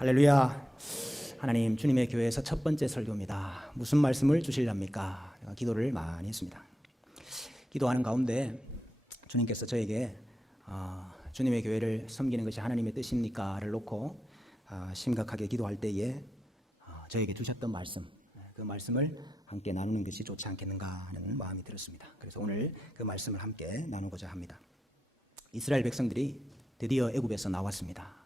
할렐루야. 하나님, 주님의 교회에서 첫 번째 설교입니다. 무슨 말씀을 주시렵니까? 기도를 많이 했습니다. 기도하는 가운데 주님께서 저에게 주님의 교회를 섬기는 것이 하나님의 뜻입니까?를 놓고 심각하게 기도할 때에 저에게 주셨던 말씀, 그 말씀을 함께 나누는 것이 좋지 않겠는가 하는 마음이 들었습니다. 그래서 오늘 그 말씀을 함께 나누고자 합니다. 이스라엘 백성들이 드디어 애굽에서 나왔습니다.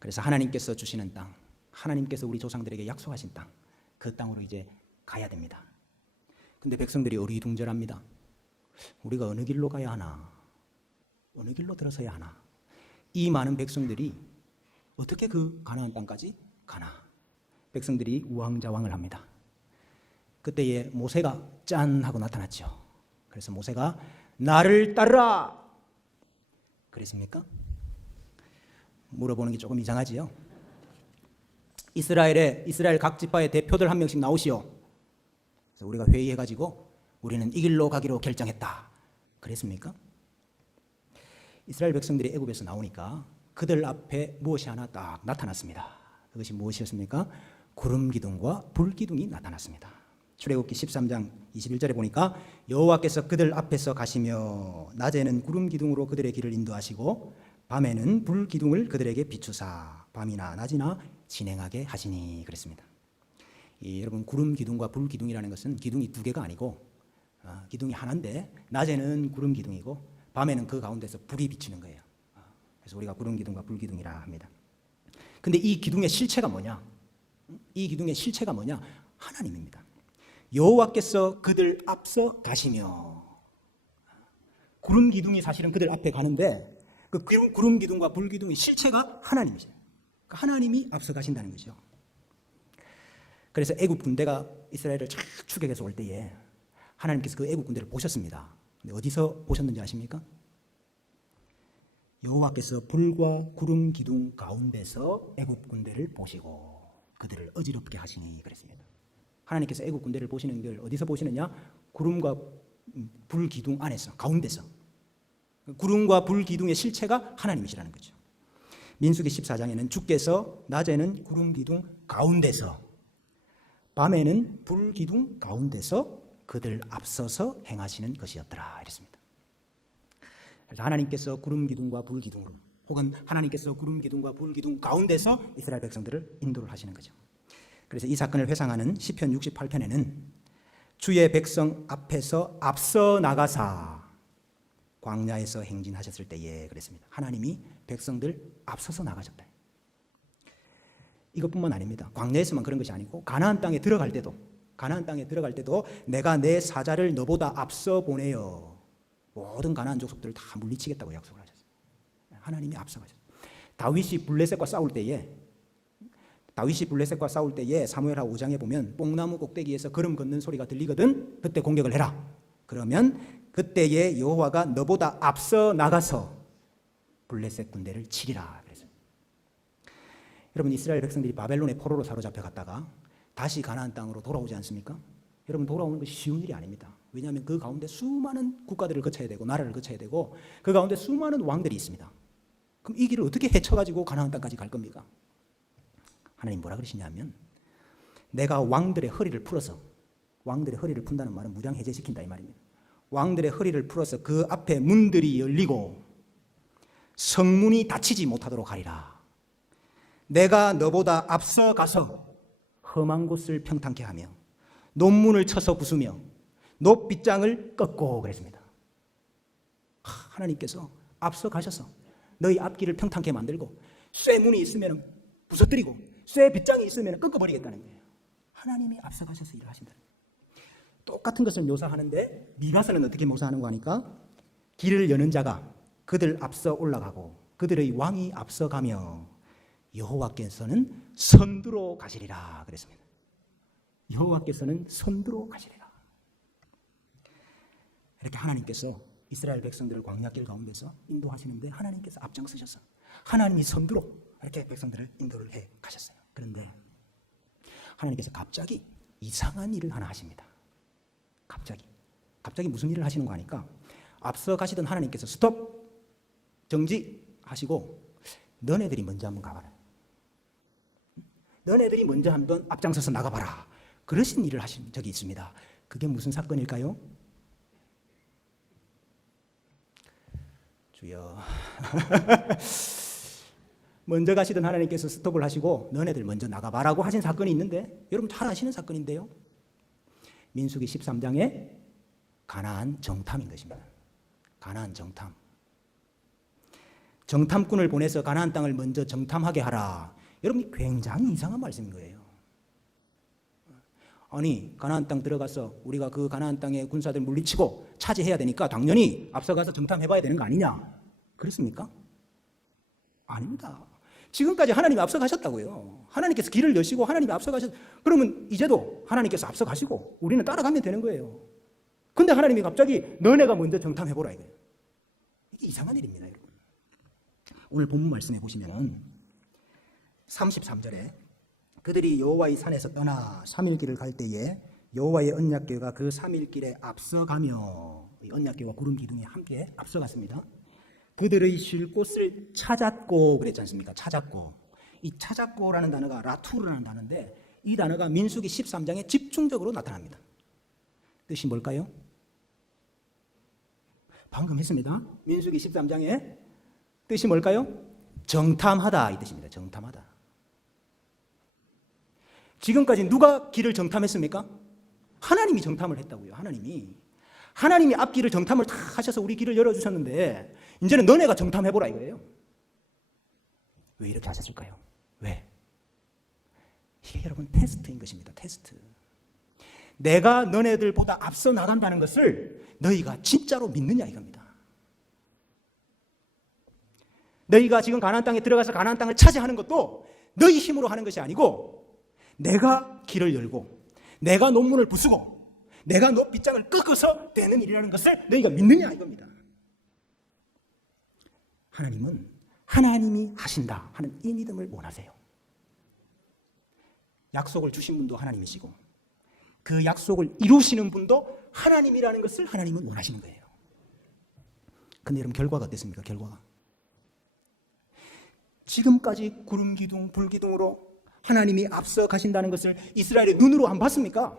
그래서 하나님께서 주시는 땅, 하나님께서 우리 조상들에게 약속하신 땅, 그 땅으로 이제 가야 됩니다. 근데 백성들이 어리둥절합니다. 우리가 어느 길로 가야 하나? 어느 길로 들어서야 하나? 이 많은 백성들이 어떻게 그 가나안 땅까지 가나? 백성들이 우왕좌왕을 합니다. 그때에 모세가 짠 하고 나타났죠. 그래서 모세가 나를 따르라 그랬습니까? 물어보는 게 조금 이상하지요. 이스라엘 각 지파의 대표들 한 명씩 나오시오. 그래서 우리가 회의해가지고 우리는 이 길로 가기로 결정했다 그랬습니까? 이스라엘 백성들이 애굽에서 나오니까 그들 앞에 무엇이 하나 딱 나타났습니다. 그것이 무엇이었습니까? 구름 기둥과 불 기둥이 나타났습니다. 출애굽기 13장 21절에 보니까 여호와께서 그들 앞에서 가시며 낮에는 구름 기둥으로 그들의 길을 인도하시고 밤에는 불 기둥을 그들에게 비추사 밤이나 낮이나 진행하게 하시니 그랬습니다. 여러분, 구름 기둥과 불 기둥이라는 것은 기둥이 두 개가 아니고 기둥이 하나인데 낮에는 구름 기둥이고 밤에는 그 가운데서 불이 비치는 거예요. 그래서 우리가 구름 기둥과 불 기둥이라 합니다. 근데 이 기둥의 실체가 뭐냐? 이 기둥의 실체가 뭐냐? 하나님입니다. 여호와께서 그들 앞서 가시며, 구름 기둥이 사실은 그들 앞에 가는데 그 구름 기둥과 불 기둥의 실체가 하나님이세요. 그러니까 하나님이 앞서 가신다는 거죠. 그래서 애굽 군대가 이스라엘을 착 추격해서 올 때에 하나님께서 그 애굽 군대를 보셨습니다. 근데 어디서 보셨는지 아십니까? 여호와께서 불과 구름 기둥 가운데서 애굽 군대를 보시고 그들을 어지럽게 하시니 그랬습니다. 하나님께서 애굽 군대를 보시는 걸 어디서 보시느냐? 구름과 불 기둥 안에서, 가운데서. 구름과 불 기둥의 실체가 하나님이시라는 거죠. 민수기 14장에는 주께서 낮에는 구름 기둥 가운데서 밤에는 불 기둥 가운데서 그들 앞서서 행하시는 것이었더라 이랬습니다. 그래서 하나님께서 구름 기둥과 불 기둥으로, 혹은 하나님께서 구름 기둥과 불 기둥 가운데서 이스라엘 백성들을 인도를 하시는 거죠. 그래서 이 사건을 회상하는 시편 68편에는 주의 백성 앞에서 앞서 나가사 광야에서 행진하셨을 때에 그랬습니다. 하나님이 백성들 앞서서 나가셨다. 이것뿐만 아닙니다. 광야에서만 그런 것이 아니고 가나안 땅에 들어갈 때도 내가 내 사자를 너보다 앞서 보내어 모든 가나안 족속들을 다 물리치겠다고 약속을 하셨어요. 하나님이 앞서 가셨어요. 다윗이 블레셋과 싸울 때에 사무엘하 5장에 보면 뽕나무 꼭대기에서 걸음 걷는 소리가 들리거든 그때 공격을 해라. 그러면 그때에 여호와가 너보다 앞서 나가서 블레셋 군대를 치리라 그랬어요. 여러분, 이스라엘 백성들이 바벨론의 포로로 사로잡혀 갔다가 다시 가나안 땅으로 돌아오지 않습니까? 여러분, 돌아오는 것이 쉬운 일이 아닙니다. 왜냐하면 그 가운데 수많은 국가들을 거쳐야 되고 나라를 거쳐야 되고 그 가운데 수많은 왕들이 있습니다. 그럼 이 길을 어떻게 헤쳐가지고 가나안 땅까지 갈 겁니까? 하나님 뭐라 그러시냐면, 내가 왕들의 허리를 풀어서, 왕들의 허리를 푼다는 말은 무장 해제시킨다 이 말입니다. 왕들의 허리를 풀어서 그 앞에 문들이 열리고 성문이 닫히지 못하도록 하리라. 내가 너보다 앞서 가서 험한 곳을 평탄케 하며 논문을 쳐서 부수며 높빗장을 꺾고 그랬습니다. 하나님께서 앞서 가셔서 너희 앞길을 평탄케 만들고 쇠문이 있으면 부서뜨리고 쇠빗장이 있으면 꺾어버리겠다는 거예요. 하나님이 앞서 가셔서 일을 하신다. 똑같은 것을 묘사하는데 미가서는 어떻게 묘사하는 거 하니까, 길을 여는 자가 그들 앞서 올라가고 그들의 왕이 앞서 가며 여호와께서는 선두로 가시리라 그랬습니다. 여호와께서는 선두로 가시리라. 이렇게 하나님께서 이스라엘 백성들을 광야길 가운데서 인도하시는데 하나님께서 앞장서셔서 하나님이 선두로 이렇게 백성들을 인도를 해 가셨어요. 그런데 하나님께서 갑자기 이상한 일을 하나 하십니다. 갑자기 무슨 일을 하시는 거 하니까, 앞서 가시던 하나님께서 스톱, 정지 하시고 너네들이 먼저 한번 가봐라. 너네들이 먼저 한번 앞장서서 나가봐라. 그러신 일을 하신 적이 있습니다. 그게 무슨 사건일까요? 주여. 먼저 가시던 하나님께서 스톱을 하시고 너네들 먼저 나가봐라고 하신 사건이 있는데, 여러분 잘 아시는 사건인데요. 민수기 13장에 가나안 정탐인 것입니다. 가나안 정탐. 정탐꾼을 보내서 가나안 땅을 먼저 정탐하게 하라. 여러분, 굉장히 이상한 말씀인 거예요. 아니, 가나안 땅 들어가서 우리가 그 가나안 땅의 군사들 물리치고 차지해야 되니까 당연히 앞서가서 정탐해봐야 되는 거 아니냐? 그렇습니까? 아닙니다. 지금까지 하나님이 앞서가셨다고요. 하나님께서 길을 여시고 하나님이 앞서가셨. 그러면 이제도 하나님께서 앞서가시고 우리는 따라가면 되는 거예요. 근데 하나님이 갑자기 너네가 먼저 정탐해보라 이거예요. 이게 이상한 일입니다, 여러분. 오늘 본문 말씀해 보시면 33절에 그들이 여호와의 산에서 떠나 3일 길을 갈 때에 여호와의 언약궤가 그 3일 길에 앞서가며, 언약궤와 구름 기둥이 함께 앞서갔습니다. 그들의 쉴 곳을 찾았고 그랬지 않습니까? 찾았고. 이 찾았고라는 단어가 라투르라는 단어인데, 이 단어가 민수기 13장에 집중적으로 나타납니다. 뜻이 뭘까요? 방금 했습니다. 민수기 13장에 뜻이 뭘까요? 정탐하다 이 뜻입니다. 정탐하다. 지금까지 누가 길을 정탐했습니까? 하나님이 정탐을 했다고요. 하나님이 앞길을 정탐을 다 하셔서 우리 길을 열어주셨는데 이제는 너네가 정탐해보라 이거예요. 왜 이렇게 하셨을까요? 왜? 이게 여러분 테스트인 것입니다. 테스트. 내가 너네들보다 앞서 나간다는 것을 너희가 진짜로 믿느냐 이겁니다. 너희가 지금 가나안 땅에 들어가서 가나안 땅을 차지하는 것도 너희 힘으로 하는 것이 아니고 내가 길을 열고 내가 논문을 부수고 내가 너 빗장을 꺾어서 되는 일이라는 것을 너희가 믿느냐 이겁니다. 하나님은 하나님이 하신다 하는 이 믿음을 원하세요. 약속을 주신 분도 하나님이시고 그 약속을 이루시는 분도 하나님이라는 것을 하나님은 원하시는 거예요. 근데 여러분 결과가 어땠습니까? 결과가 지금까지 구름 기둥, 불 기둥으로 하나님이 앞서 가신다는 것을 이스라엘의 눈으로 안 봤습니까?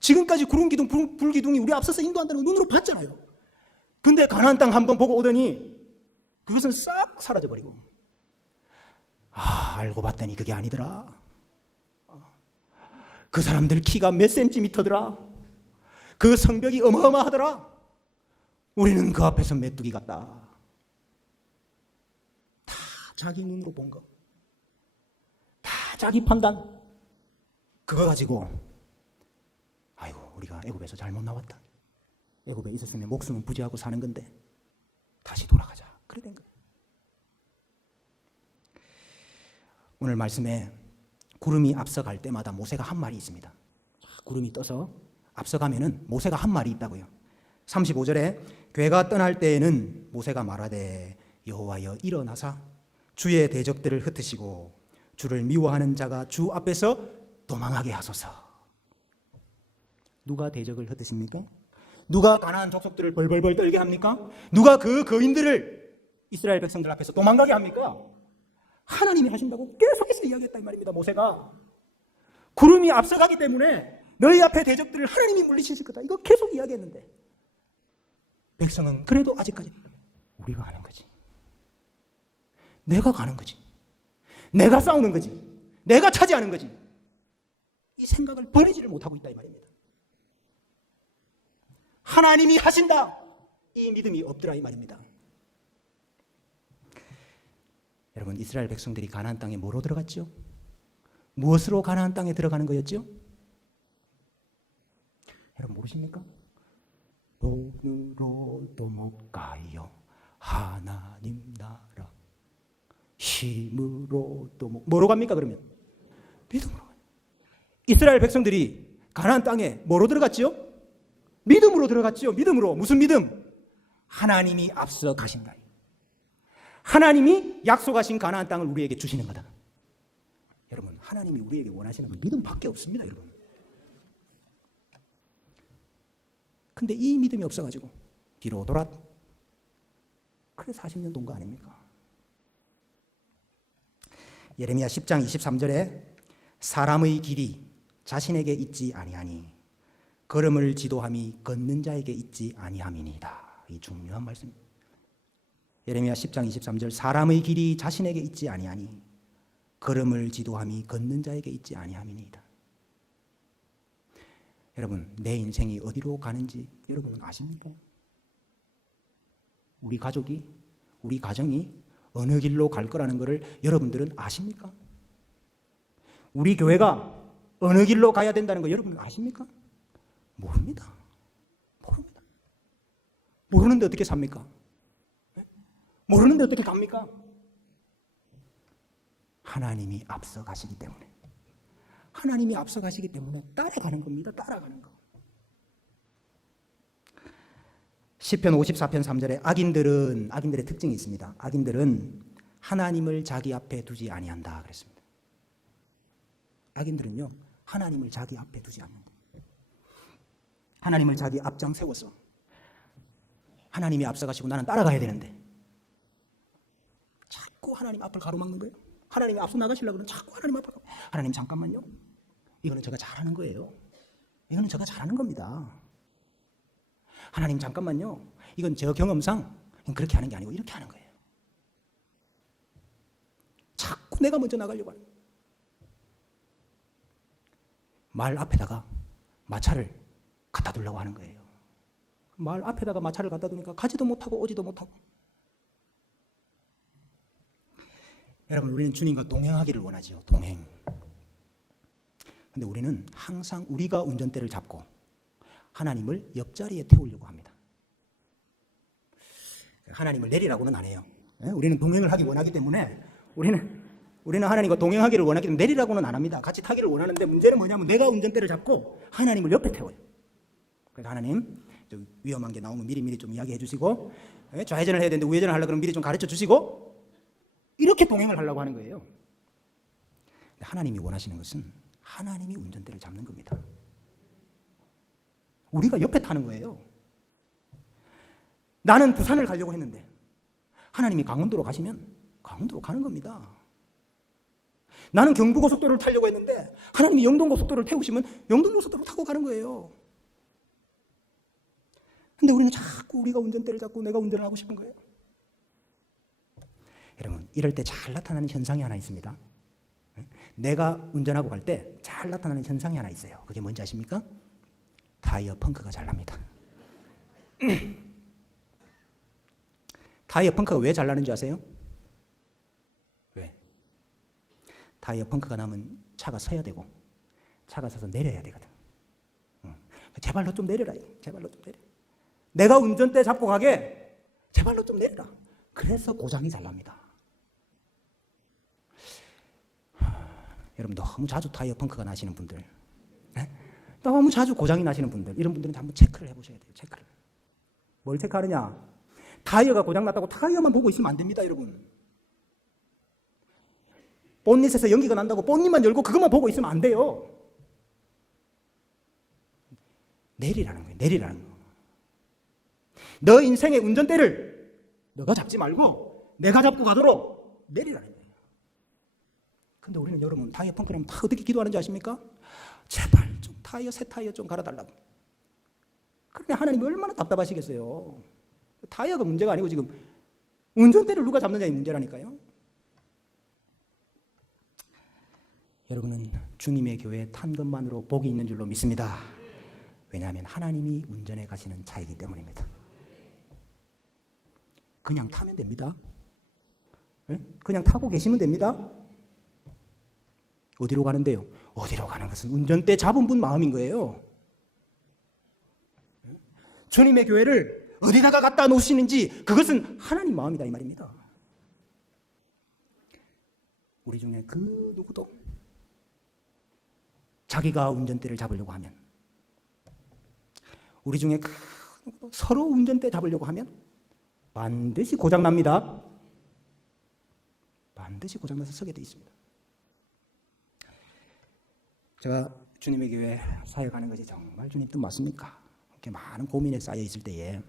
지금까지 구름 기둥, 불 기둥이 우리 앞서서 인도한다는 걸 눈으로 봤잖아요. 근데 가나안 땅 한번 보고 오더니 그것은 싹 사라져버리고, 알고 봤더니 그게 아니더라. 그 사람들 키가 몇 센티미터더라. 그 성벽이 어마어마하더라. 우리는 그 앞에서 메뚜기 같다. 다 자기 눈으로 본 거, 다 자기 판단, 그거 가지고 아이고 우리가 애굽에서 잘못 나왔다. 애굽에 있었으면 목숨은 부지하고 사는 건데 다시 돌아가자. 그래 된 거예요. 오늘 말씀에 구름이 앞서갈 때마다 모세가 한 말이 있습니다. 구름이 떠서 앞서가면은 모세가 한 말이 있다고요. 35절에 궤가 떠날 때에는 모세가 말하되 여호와여 일어나사 주의 대적들을 흩으시고 주를 미워하는 자가 주 앞에서 도망하게 하소서. 누가 대적을 흩으십니까? 누가 가나안 족속들을 벌벌벌 떨게 합니까? 누가 그 거인들을 이스라엘 백성들 앞에서 도망가게 합니까? 하나님이 하신다고 계속해서 이야기했다 이 말입니다. 모세가 구름이 앞서가기 때문에 너희 앞에 대적들을 하나님이 물리치실 거다, 이거 계속 이야기했는데 백성은 그래도 아직까지 우리가 가는 거지, 내가 가는 거지, 내가 싸우는 거지, 내가 차지하는 거지, 이 생각을 버리지를 못하고 있다 이 말입니다. 하나님이 하신다, 이 믿음이 없더라 이 말입니다. 여러분, 이스라엘 백성들이 가나안 땅에 뭐로 들어갔죠? 무엇으로 가나안 땅에 들어가는 거였죠? 여러분 모르십니까? 돈으로도 못 가요 하나님 나라, 힘으로도 뭐로 갑니까 그러면? 믿음으로 가요. 이스라엘 백성들이 가나안 땅에 뭐로 들어갔죠? 믿음으로 들어갔죠. 믿음으로. 무슨 믿음? 하나님이 앞서 가신다. 하나님이 약속하신 가나안 땅을 우리에게 주시는 거다. 여러분, 하나님이 우리에게 원하시는 건 믿음밖에 없습니다, 여러분. 근데 이 믿음이 없어가지고 뒤로 돌아. 그래 40년 돈 거 아닙니까? 예레미야 10장 23절에 사람의 길이 자신에게 있지 아니하니 걸음을 지도함이 걷는 자에게 있지 아니함이니이다. 이 중요한 말씀입니다. 예레미야 10장 23절 사람의 길이 자신에게 있지 아니하니 걸음을 지도함이 걷는 자에게 있지 아니함이니이다. 여러분, 내 인생이 어디로 가는지 여러분은 아십니까? 우리 가족이, 우리 가정이 어느 길로 갈 거라는 것을 여러분들은 아십니까? 우리 교회가 어느 길로 가야 된다는 거 여러분 아십니까? 모릅니다. 모릅니다. 모르는데 어떻게 삽니까? 모르는데 어떻게 갑니까? 하나님이 앞서 가시기 때문에. 하나님이 앞서 가시기 때문에 따라가는 겁니다. 따라가는 거. 시편 54편 3절에 악인들의 특징이 있습니다. 악인들은 하나님을 자기 앞에 두지 아니한다 그랬습니다. 악인들은요, 하나님을 자기 앞에 두지 않는다. 하나님을 자기 앞장 세워서 하나님이 앞서가시고 나는 따라가야 되는데 자꾸 하나님 앞을 가로막는 거예요. 하나님이 앞서 나가시려고 그러면 자꾸 하나님 앞을 하나님 잠깐만요. 이거는 제가 잘하는 거예요. 이거는 제가 잘하는 겁니다. 하나님 잠깐만요. 이건 저 경험상 그렇게 하는 게 아니고 이렇게 하는 거예요. 자꾸 내가 먼저 나가려고 하는 거예요. 말 앞에다가 마차를 갖다 두려고 하는 거예요. 말 앞에다가 마차를 갖다 두니까 가지도 못하고 오지도 못하고. 여러분, 우리는 주님과 동행하기를 원하죠. 동행. 근데 우리는 항상 우리가 운전대를 잡고 하나님을 옆자리에 태우려고 합니다. 하나님을 내리라고는 안 해요. 우리는 동행을 하기 원하기 때문에 우리는 하나님과 동행하기를 원하기 때문에 내리라고는 안 합니다. 같이 타기를 원하는데 문제는 뭐냐면 내가 운전대를 잡고 하나님을 옆에 태워요. 그래서 하나님 좀 위험한 게 나오면 미리미리 좀 이야기해 주시고, 좌회전을 해야 되는데 우회전을 하려고 그러면 미리 좀 가르쳐 주시고, 이렇게 동행을 하려고 하는 거예요. 하나님이 원하시는 것은 하나님이 운전대를 잡는 겁니다. 우리가 옆에 타는 거예요. 나는 부산을 가려고 했는데 하나님이 강원도로 가시면 강원도로 가는 겁니다. 나는 경부고속도로를 타려고 했는데 하나님이 영동고속도로를 태우시면 영동고속도로 타고 가는 거예요. 근데 우리는 자꾸 우리가 운전대를 잡고 내가 운전을 하고 싶은 거예요. 여러분, 이럴 때 잘 나타나는 현상이 하나 있습니다. 내가 운전하고 갈 때 잘 나타나는 현상이 하나 있어요. 그게 뭔지 아십니까? 타이어 펑크가 잘 납니다. 타이어 펑크가 왜 잘 나는 줄 아세요? 왜? 타이어 펑크가 나면 차가 서야 되고 차가 서서 내려야 되거든. 제발로 좀 내려라. 제발로 좀 내려. 내가 운전대 잡고 가게 제발로 좀 내려라. 그래서 고장이 잘 납니다. 여러분, 너무 자주 타이어 펑크가 나시는 분들, 너무 자주 고장이 나시는 분들, 이런 분들은 한번 체크를 해보셔야 돼요. 체크를. 뭘 체크하느냐? 타이어가 고장났다고 타이어만 보고 있으면 안 됩니다, 여러분. 본닛에서 연기가 난다고 본닛만 열고 그것만 보고 있으면 안 돼요. 내리라는 거예요. 내리라는 거. 너 인생의 운전대를 너가 잡지 말고 내가 잡고 가도록 내리라는 거예요. 근데 우리는 여러분 타이어 펑크라면 다 어떻게 기도하는지 아십니까? 제발 좀 타이어, 새 타이어 좀 갈아달라고. 그런데 하나님이 얼마나 답답하시겠어요. 타이어가 문제가 아니고 지금 운전대를 누가 잡느냐의 문제라니까요. 여러분은 주님의 교회에 탄 것만으로 복이 있는 줄로 믿습니다. 왜냐하면 하나님이 운전해 가시는 차이기 때문입니다. 그냥 타면 됩니다. 그냥 타고 계시면 됩니다. 어디로 가는데요? 어디로 가는 것은 운전대 잡은 분 마음인 거예요. 주님의 교회를 어디다가 갖다 놓으시는지 그것은 하나님 마음이다 이 말입니다. 우리 중에 그 누구도 자기가 운전대를 잡으려고 하면, 우리 중에 그 누구도 서로 운전대 잡으려고 하면 반드시 고장납니다. 반드시 고장나서 서게 돼 있습니다. 제가 주님의 교회 사역하는 것이 정말 주님 뜻 맞습니까? 이렇게 많은 고민에 쌓여 있을 때에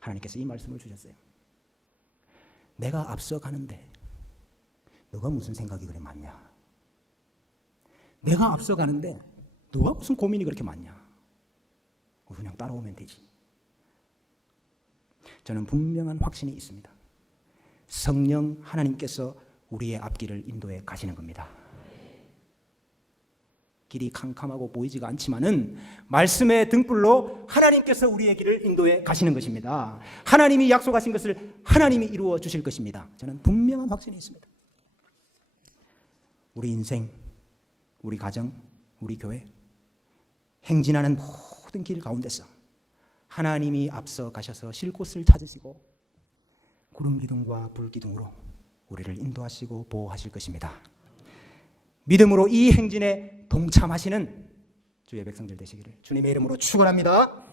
하나님께서 이 말씀을 주셨어요. 내가 앞서 가는데 너가 무슨 생각이 그래 많냐? 내가 앞서가는데 너가 무슨 고민이 그렇게 많냐? 그냥 따라오면 되지. 저는 분명한 확신이 있습니다. 성령 하나님께서 우리의 앞길을 인도해 가시는 겁니다. 길이 캄캄하고 보이지가 않지만은 말씀의 등불로 하나님께서 우리의 길을 인도해 가시는 것입니다. 하나님이 약속하신 것을 하나님이 이루어 주실 것입니다. 저는 분명한 확신이 있습니다. 우리 인생, 우리 가정, 우리 교회 행진하는 모든 길 가운데서 하나님이 앞서 가셔서 쉴 곳을 찾으시고 구름 기둥과 불 기둥으로 우리를 인도하시고 보호하실 것입니다. 믿음으로 이 행진에 동참하시는 주의 백성들 되시기를 주님의 이름으로 축원합니다.